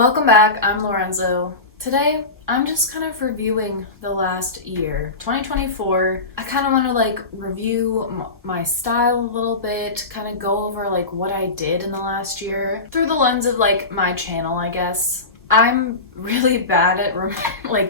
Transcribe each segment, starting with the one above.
Welcome back, I'm Lorenzo. Today, I'm just kind of reviewing the last year, 2024. I kind of want to review my style a little bit, kind of go over what I did in the last year through the lens of my channel, I guess. I'm really bad at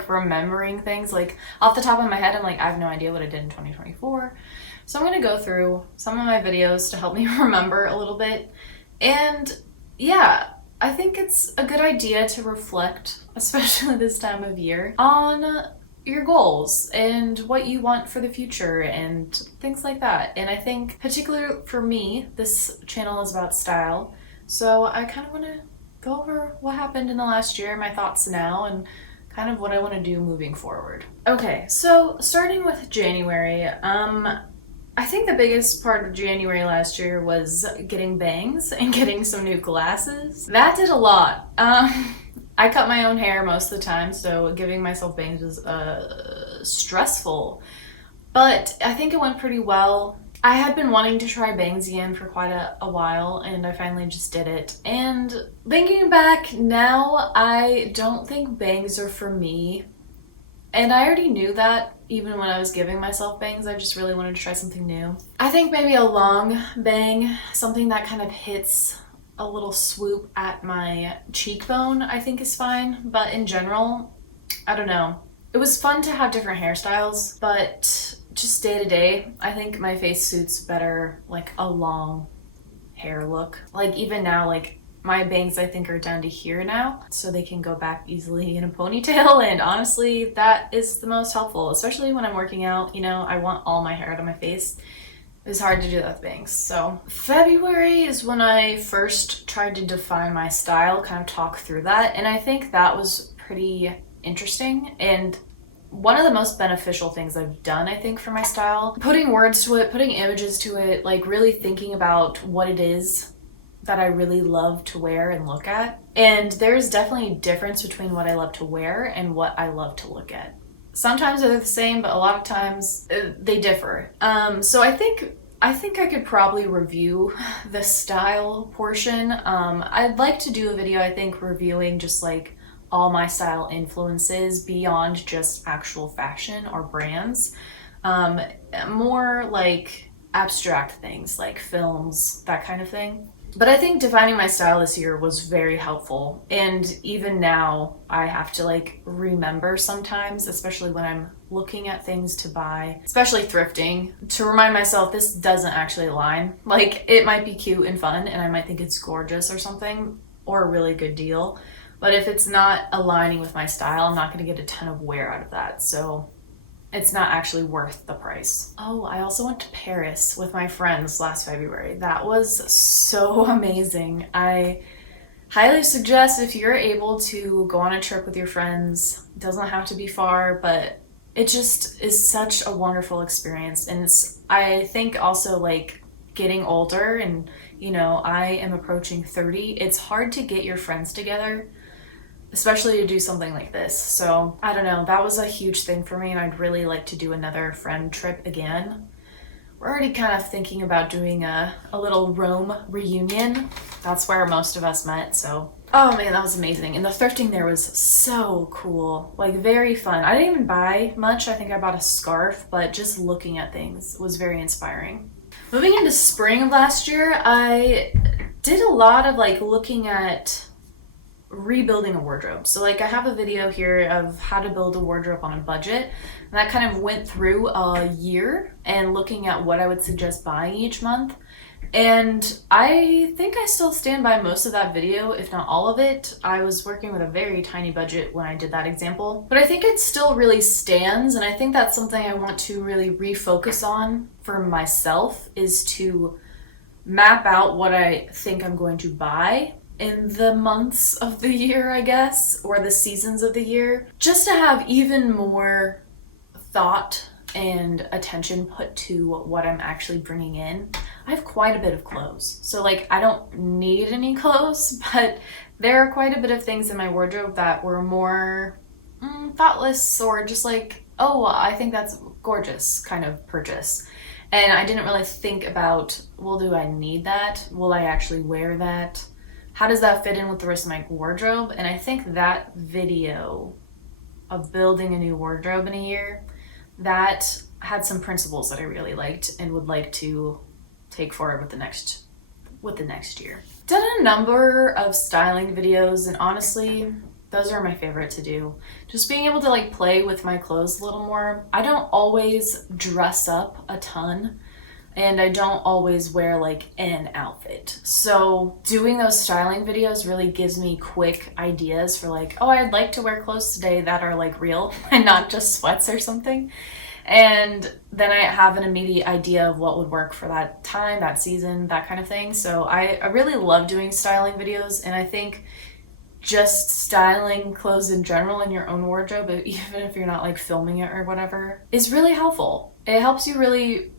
remembering things. Off the top of my head, I have no idea what I did in 2024. So I'm going to go through some of my videos to help me remember a little bit. And yeah, I think it's a good idea to reflect, especially this time of year, on your goals and what you want for the future and things like that. And I think, particularly for me, this channel is about style. So I kind of want to go over what happened in the last year, my thoughts now, and kind of what I want to do moving forward. Okay, so starting with January, I think the biggest part of January last year was getting bangs and getting some new glasses. That did a lot. I cut my own hair most of the time, so giving myself bangs was stressful. But I think it went pretty well. I had been wanting to try bangs again for quite a while, and I finally just did it. And thinking back now, I don't think bangs are for me. And I already knew that even when I was giving myself bangs. I just really wanted to try something new. I think maybe a long bang, something that kind of hits a little swoop at my cheekbone, I think is fine. But in general, I don't know. It was fun to have different hairstyles, but just day to day, I think my face suits better a long hair look. Even now, my bangs I think are down to here now, so they can go back easily in a ponytail, and honestly that is the most helpful, especially when I'm working out. I want all my hair out of my face. It's hard to do that with bangs. So February is when I first tried to define my style, kind of talk through that, and I think that was pretty interesting and one of the most beneficial things I've done, I think, for my style. Putting words to it, putting images to it, really thinking about what it is that I really love to wear and look at. And there's definitely a difference between what I love to wear and what I love to look at. Sometimes they're the same, but a lot of times they differ. So I think I could probably review the style portion. I'd like to do a video, I think, reviewing just all my style influences beyond just actual fashion or brands. More abstract things like films, that kind of thing. But I think defining my style this year was very helpful. And even now, I have to remember sometimes, especially when I'm looking at things to buy, especially thrifting, to remind myself this doesn't actually align. It might be cute and fun, and I might think it's gorgeous or something, or a really good deal. But if it's not aligning with my style, I'm not going to get a ton of wear out of that. So it's not actually worth the price. Oh, I also went to Paris with my friends last February. That was so amazing. I highly suggest, if you're able to go on a trip with your friends, it doesn't have to be far, but it just is such a wonderful experience. And I think also getting older, and I am approaching 30, it's hard to get your friends together, especially to do something like this. So I don't know, that was a huge thing for me, and I'd really like to do another friend trip again. We're already kind of thinking about doing a little Rome reunion. That's where most of us met, so oh man, that was amazing. And the thrifting there was so cool, very fun. I didn't even buy much. I think I bought a scarf, but just looking at things was very inspiring. Moving into spring of last year, I did a lot of looking at rebuilding a wardrobe. So I have a video here of how to build a wardrobe on a budget, and that kind of went through a year and looking at what I would suggest buying each month. And I think I still stand by most of that video, if not all of it. I was working with a very tiny budget when I did that example, but I think it still really stands, and I think that's something I want to really refocus on for myself, is to map out what I think I'm going to buy in the months of the year, I guess, or the seasons of the year, just to have even more thought and attention put to what I'm actually bringing in. I have quite a bit of clothes, so I don't need any clothes, but there are quite a bit of things in my wardrobe that were more thoughtless, or just oh, I think that's gorgeous kind of purchase. And I didn't really think about, well, do I need that? Will I actually wear that? how does that fit in with the rest of my wardrobe? And I think that video of building a new wardrobe in a year, that had some principles that I really liked and would like to take forward with the next year. Done a number of styling videos, and honestly, those are my favorite to do. Just being able to like play with my clothes a little more. I don't always dress up a ton, and I don't always wear like an outfit. So doing those styling videos really gives me quick ideas for like, oh, I'd like to wear clothes today that are like real and not just sweats or something. And then I have an immediate idea of what would work for that time, that season, that kind of thing. So I really love doing styling videos, and I think just styling clothes in general in your own wardrobe, even if you're not like filming it or whatever, is really helpful. It helps you really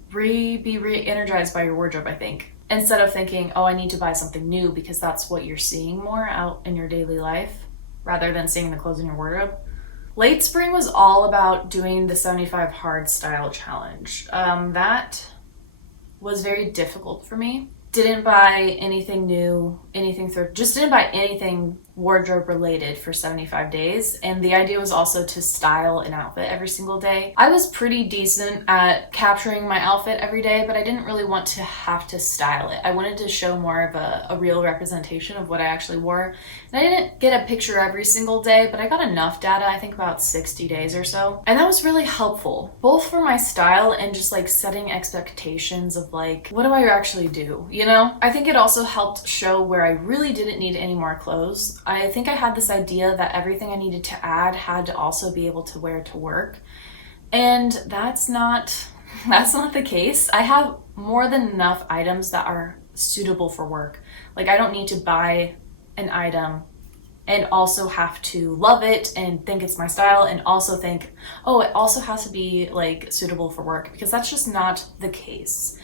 be re-energized by your wardrobe, I think. Instead of thinking, oh, I need to buy something new because that's what you're seeing more out in your daily life, rather than seeing the clothes in your wardrobe. Late spring was all about doing the 75 hard style challenge. That was very difficult for me. Didn't buy anything new, just didn't buy anything wardrobe related for 75 days. And the idea was also to style an outfit every single day. I was pretty decent at capturing my outfit every day, but I didn't really want to have to style it. I wanted to show more of a real representation of what I actually wore. And I didn't get a picture every single day, but I got enough data, I think about 60 days or so. And that was really helpful, both for my style and just like setting expectations of like, what do I actually do? You know, I think it also helped show where I really didn't need any more clothes. I think I had this idea that everything I needed to add had to also be able to wear to work. And that's not the case. I have more than enough items that are suitable for work. Like I don't need to buy an item and also have to love it and think it's my style and also think, oh, it also has to be like suitable for work, because that's just not the case.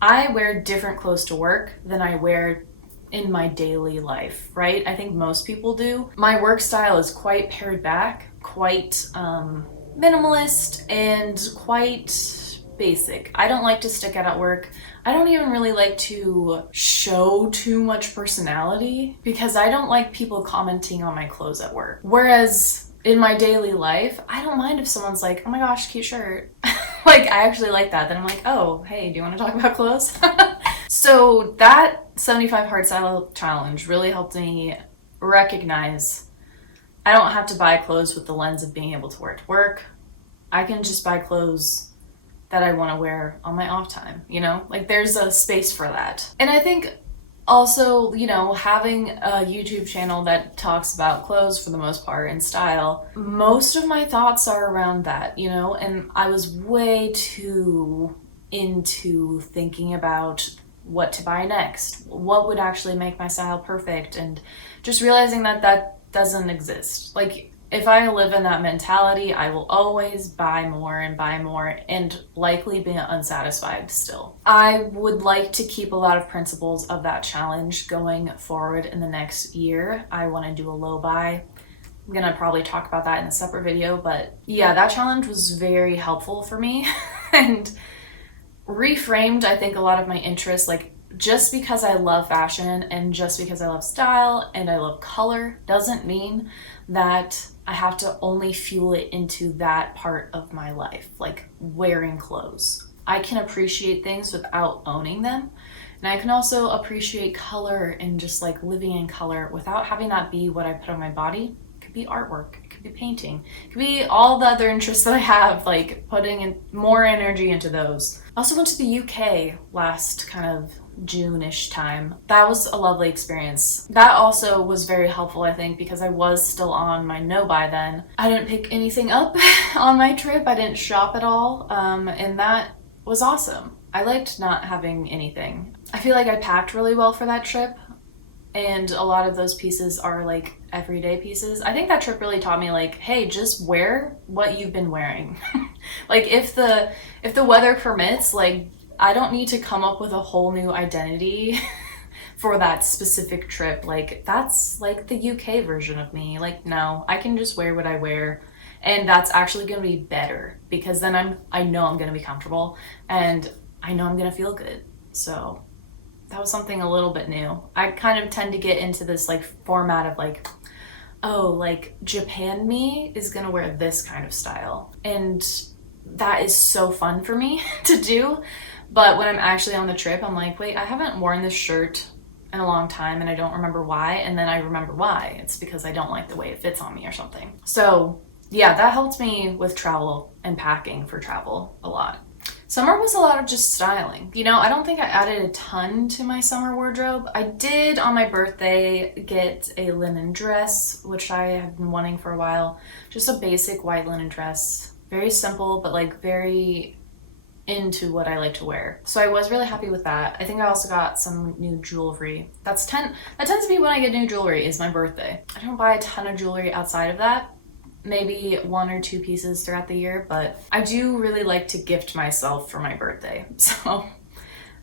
I wear different clothes to work than I wear in my daily life, right? I think most people do. My work style is quite pared back, quite minimalist, and quite basic. I don't like to stick out at work. I don't even really like to show too much personality because I don't like people commenting on my clothes at work. Whereas in my daily life, I don't mind if someone's like, oh my gosh, cute shirt. Like, I actually like that. Then I'm like, oh, hey, do you want to talk about clothes? So that 75 hard style challenge really helped me recognize I don't have to buy clothes with the lens of being able to wear it to work. I can just buy clothes that I want to wear on my off time, you know? Like, there's a space for that. And I think also, you know, having a YouTube channel that talks about clothes for the most part and style, most of my thoughts are around that, you know? And I was way too into thinking about what to buy next, what would actually make my style perfect, and just realizing that that doesn't exist. Like, if I live in that mentality, I will always buy more and likely be unsatisfied still. I would like to keep a lot of principles of that challenge going forward in the next year. I want to do a low buy. I'm gonna probably talk about that in a separate video, but yeah, that challenge was very helpful for me and reframed, I think, a lot of my interests. Like, just because I love fashion and just because I love style and I love color doesn't mean that I have to only fuel it into that part of my life, like wearing clothes. I can appreciate things without owning them. And I can also appreciate color and just like living in color without having that be what I put on my body. It could be artwork, it could be painting, it could be all the other interests that I have, like putting in more energy into those. I also went to the UK last kind of June-ish time. That was a lovely experience. That also was very helpful, I think, because I was still on my no-buy then. I didn't pick anything up on my trip. I didn't shop at all, and that was awesome. I liked not having anything. I feel like I packed really well for that trip, and a lot of those pieces are like everyday pieces. I think that trip really taught me, like, hey, just wear what you've been wearing. Like, if the weather permits, like, I don't need to come up with a whole new identity for that specific trip. Like, that's like the UK version of me. Like, no, I can just wear what I wear, and that's actually going to be better because then I know I'm going to be comfortable and I know I'm going to feel good. So that was something a little bit new. I kind of tend to get into this like format of like, oh, like Japan me is gonna wear this kind of style. And that is so fun for me to do. But when I'm actually on the trip, I'm like, wait, I haven't worn this shirt in a long time and I don't remember why. And then I remember why. It's because I don't like the way it fits on me or something. So yeah, that helped me with travel and packing for travel a lot. Summer was a lot of just styling. You know, I don't think I added a ton to my summer wardrobe. I did on my birthday get a linen dress, which I have been wanting for a while. Just a basic white linen dress. Very simple, but like very into what I like to wear. So I was really happy with that. I think I also got some new jewelry. That tends to be when I get new jewelry, is my birthday. I don't buy a ton of jewelry outside of that. Maybe 1 or 2 pieces throughout the year, but I do really like to gift myself for my birthday. So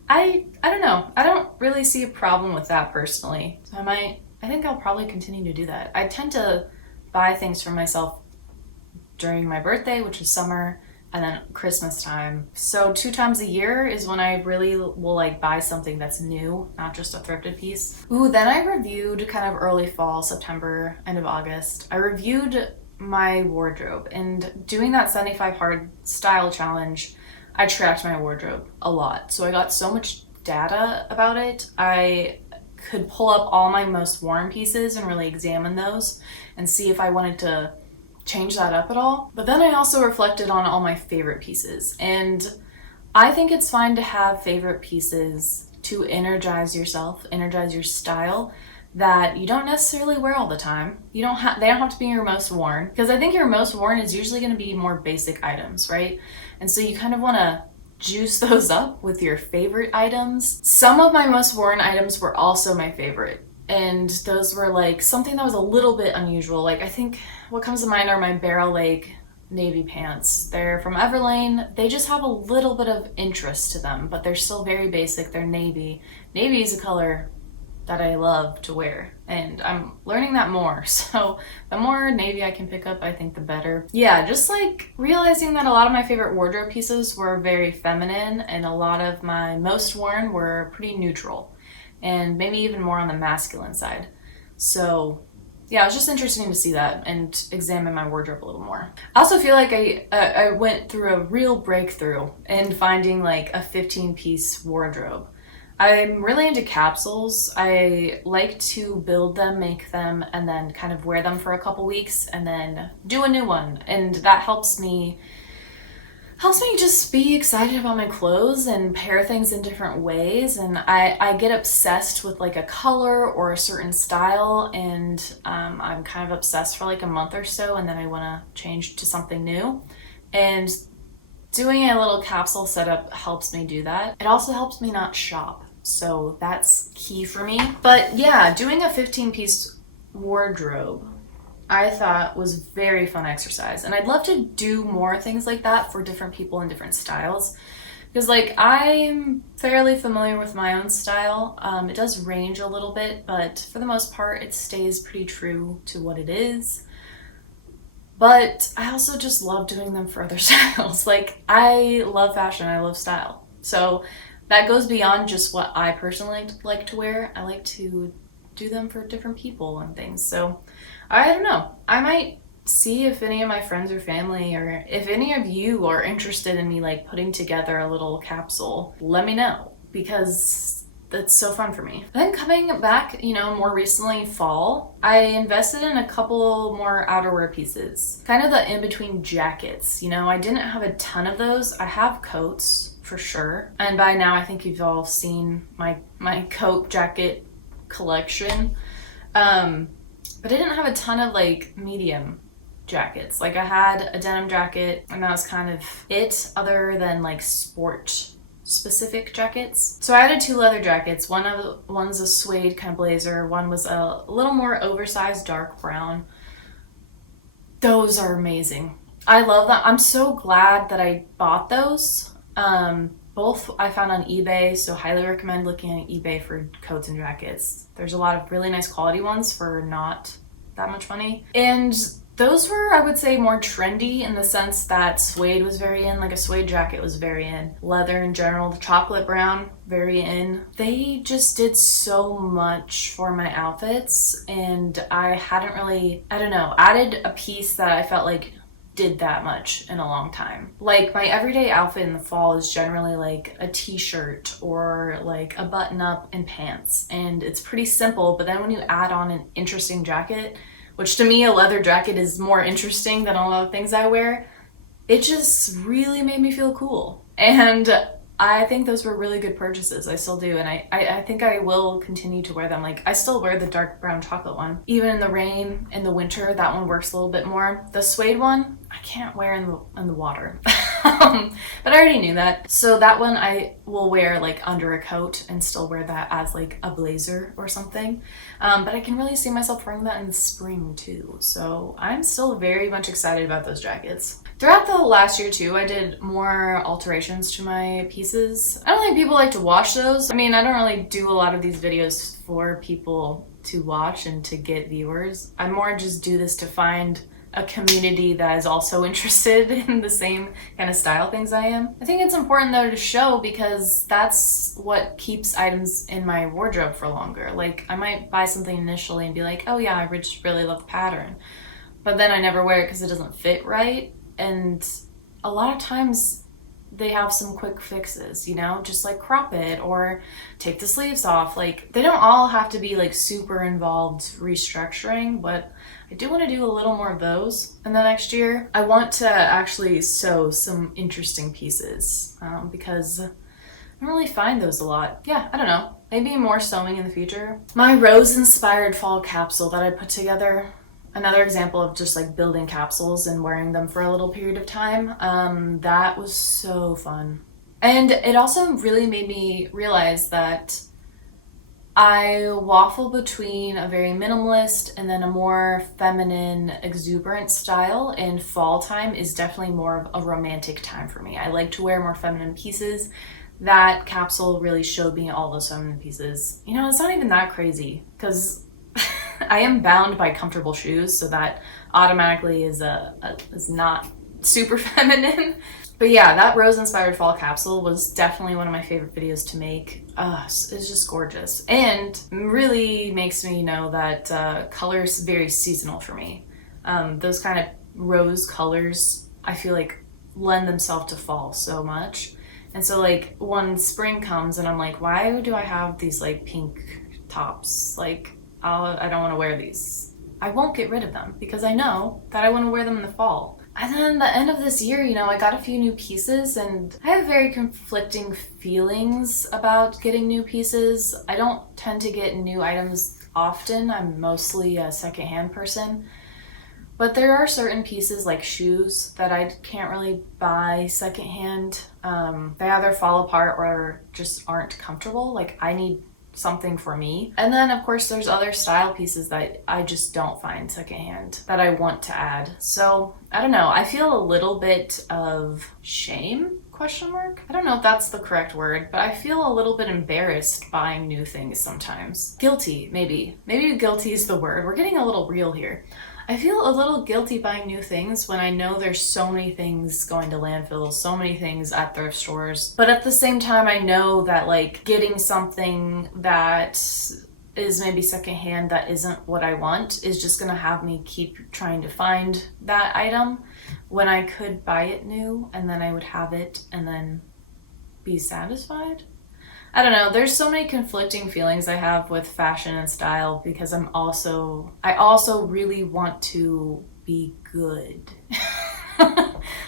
I don't know. I don't really see a problem with that personally. So I think I'll probably continue to do that. I tend to buy things for myself during my birthday, which is summer, and then Christmas time. So 2 times a year is when I really will like buy something that's new, not just a thrifted piece. Ooh, then I reviewed kind of early fall, September, end of August. I reviewed my wardrobe, and doing that 75 hard style challenge, I tracked my wardrobe a lot. So I got so much data about it. I could pull up all my most worn pieces and really examine those and see if I wanted to change that up at all. But then I also reflected on all my favorite pieces, and I think it's fine to have favorite pieces to energize yourself, energize your style, that you don't necessarily wear all the time. They don't have to be your most worn, because I think your most worn is usually going to be more basic items, right? And so you kind of want to juice those up with your favorite items. Some of my most worn items were also my favorite, and those were like something that was a little bit unusual. Like, I think what comes to mind are my barrel leg navy pants. They're from Everlane. They just have a little bit of interest to them, but they're still very basic. They're navy. Navy is a color that I love to wear, and I'm learning that more. So the more navy I can pick up, I think the better. Yeah, just like realizing that a lot of my favorite wardrobe pieces were very feminine, and a lot of my most worn were pretty neutral, and maybe even more on the masculine side. So yeah, it was just interesting to see that and examine my wardrobe a little more. I also feel like I went through a real breakthrough in finding like a 15-piece wardrobe. I'm really into capsules. I like to build them, make them, and then kind of wear them for a couple weeks and then do a new one. And that helps me just be excited about my clothes and pair things in different ways. And I get obsessed with like a color or a certain style, and I'm kind of obsessed for like a month or so, and then I want to change to something new. And doing a little capsule setup helps me do that. It also helps me not shop. So that's key for me. But yeah, doing a 15-piece wardrobe, I thought was very fun exercise. And I'd love to do more things like that for different people and different styles. Because like I'm fairly familiar with my own style. It does range a little bit, but for the most part, it stays pretty true to what it is. But I also just love doing them for other styles. Like, I love fashion, I love style. So that goes beyond just what I personally like to wear. I like to do them for different people and things. So I don't know. I might see if any of my friends or family, or if any of you are interested in me like putting together a little capsule, let me know, because that's so fun for me. Then coming back, more recently, fall, I invested in a couple more outerwear pieces. Kind of the in-between jackets. I didn't have a ton of those. I have coats for sure. And by now I think you've all seen my coat jacket collection. But I didn't have a ton of like medium jackets. Like I had a denim jacket, and that was kind of it, other than like sport specific jackets. So I added 2 leather jackets. One's a suede kind of blazer. One was a little more oversized dark brown. Those are amazing. I love them. I'm so glad that I bought those. Both I found on eBay, so highly recommend looking at eBay for coats and jackets. There's a lot of really nice quality ones for not that much money. And Those were, I would say, more trendy in the sense that suede was very in, like a suede jacket was very in. Leather in general, the chocolate brown, very in. They just did so much for my outfits, and I hadn't really, I don't know, added a piece that I felt like did that much in a long time. Like my everyday outfit in the fall is generally like a t-shirt or like a button up and pants, and it's pretty simple, but then when you add on an interesting jacket, which to me a leather jacket is more interesting than a lot of things I wear, it just really made me feel cool. And I think those were really good purchases. I still do, and I think I will continue to wear them. Like, I still wear the dark brown chocolate one. Even in the rain, in the winter, that one works a little bit more. The suede one, I can't wear in the water. But I already knew that. So that one I will wear like under a coat and still wear that as like a blazer or something. But I can really see myself wearing that in the spring too. So I'm still very much excited about those jackets. Throughout the last year too, I did more alterations to my pieces. I don't think people like to watch those. I mean, I don't really do a lot of these videos for people to watch and to get viewers. I more just do this to find a community that is also interested in the same kind of style things I am. I think it's important though to show, because that's what keeps items in my wardrobe for longer. Like, I might buy something initially and be like, oh yeah, I just really love the pattern, but then I never wear it because it doesn't fit right. And a lot of times they have some quick fixes, you know, just like crop it or take the sleeves off. Like, they don't all have to be like super involved restructuring, but I do want to do a little more of those in the next year. I want to actually sew some interesting pieces because I don't really find those a lot. Yeah, I don't know. Maybe more sewing in the future. My rose-inspired fall capsule that I put together, another example of just like building capsules and wearing them for a little period of time. That was so fun. And it also really made me realize that I waffle between a very minimalist and then a more feminine, exuberant style, and fall time is definitely more of a romantic time for me. I like to wear more feminine pieces. That capsule really showed me all those feminine pieces. You know, it's not even that crazy because I am bound by comfortable shoes, so that automatically is not super feminine. But yeah, that rose-inspired fall capsule was definitely one of my favorite videos to make. It's just gorgeous, and really makes me know that color is very seasonal for me. Those kind of rose colors, I feel like, lend themselves to fall so much. And so like when spring comes and I'm like, why do I have these like pink tops? Like, I don't want to wear these. I won't get rid of them because I know that I want to wear them in the fall. And then the end of this year, you know, I got a few new pieces and I have very conflicting feelings about getting new pieces. I don't tend to get new items often. I'm mostly a secondhand person. But there are certain pieces like shoes that I can't really buy secondhand. They either fall apart or just aren't comfortable. Like, I need something for me. And then of course there's other style pieces that I just don't find secondhand that I want to add. So I don't know, I feel a little bit of shame, question mark? I don't know if that's the correct word, but I feel a little bit embarrassed buying new things sometimes. Guilty, maybe guilty is the word. We're getting a little real here. I feel a little guilty buying new things when I know there's so many things going to landfills, so many things at thrift stores. But at the same time, I know that like getting something that is maybe secondhand that isn't what I want is just gonna have me keep trying to find that item when I could buy it new and then I would have it and then be satisfied. I don't know, there's so many conflicting feelings I have with fashion and style because I also really want to be good.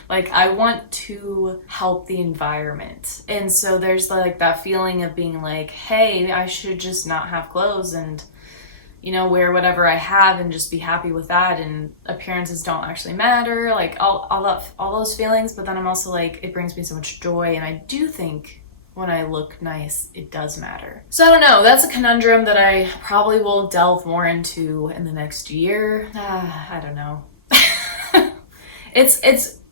Like, I want to help the environment. And so there's like that feeling of being like, hey, I should just not have clothes and, you know, wear whatever I have and just be happy with that, and appearances don't actually matter, like all those feelings. But then I'm also like, it brings me so much joy, and I do think when I look nice, it does matter. So I don't know, that's a conundrum that I probably will delve more into in the next year. I don't know.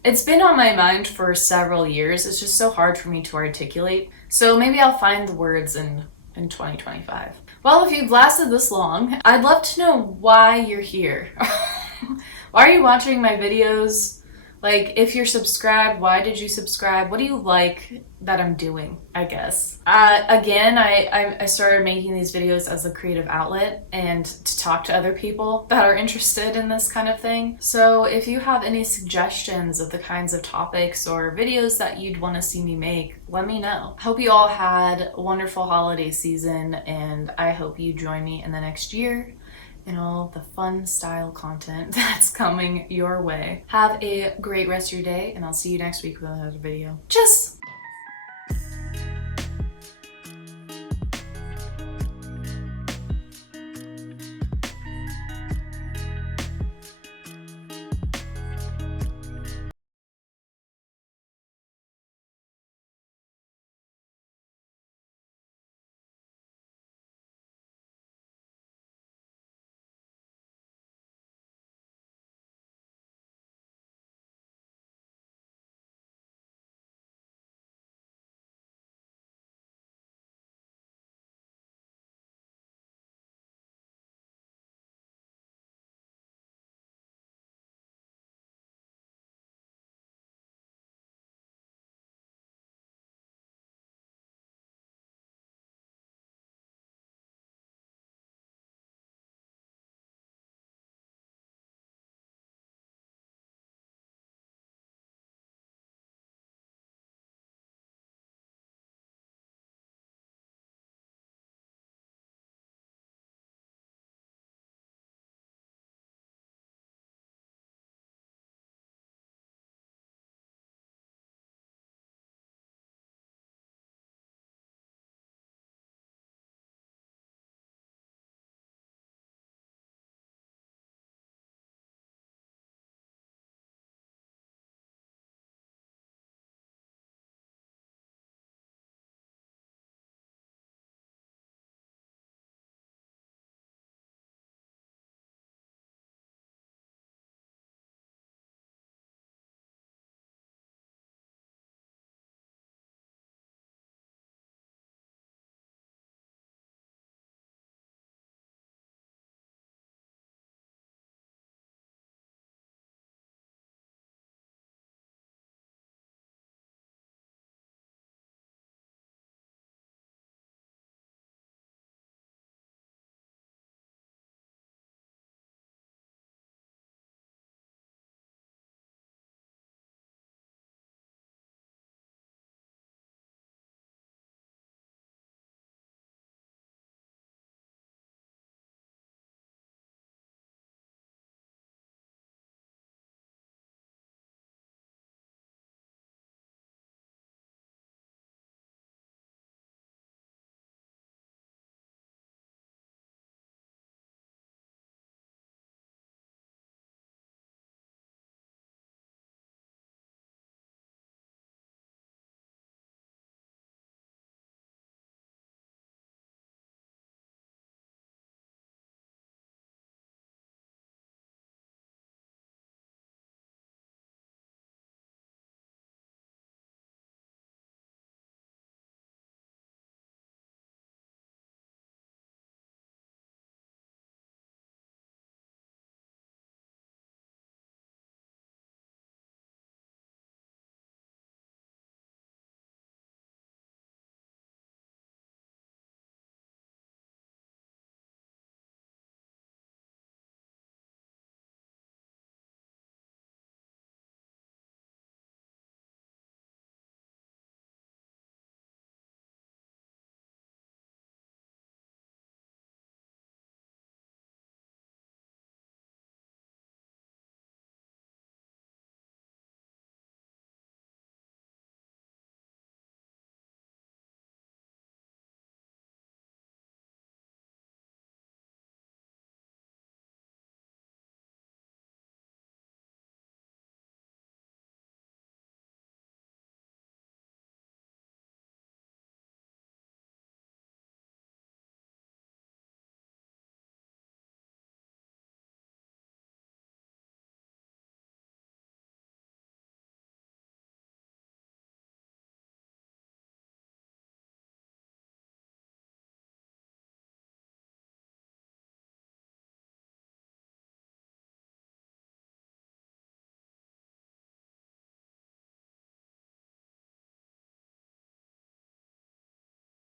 It's been on my mind for several years. It's just so hard for me to articulate. So maybe I'll find the words in 2025. Well, if you've lasted this long, I'd love to know why you're here. Why are you watching my videos? Like, if you're subscribed, why did you subscribe? What do you like that I'm doing, I guess? Again, I started making these videos as a creative outlet and to talk to other people that are interested in this kind of thing. So if you have any suggestions of the kinds of topics or videos that you'd want to see me make, let me know. Hope you all had a wonderful holiday season, and I hope you join me in the next year and all the fun style content that's coming your way. Have a great rest of your day, and I'll see you next week with another video. Just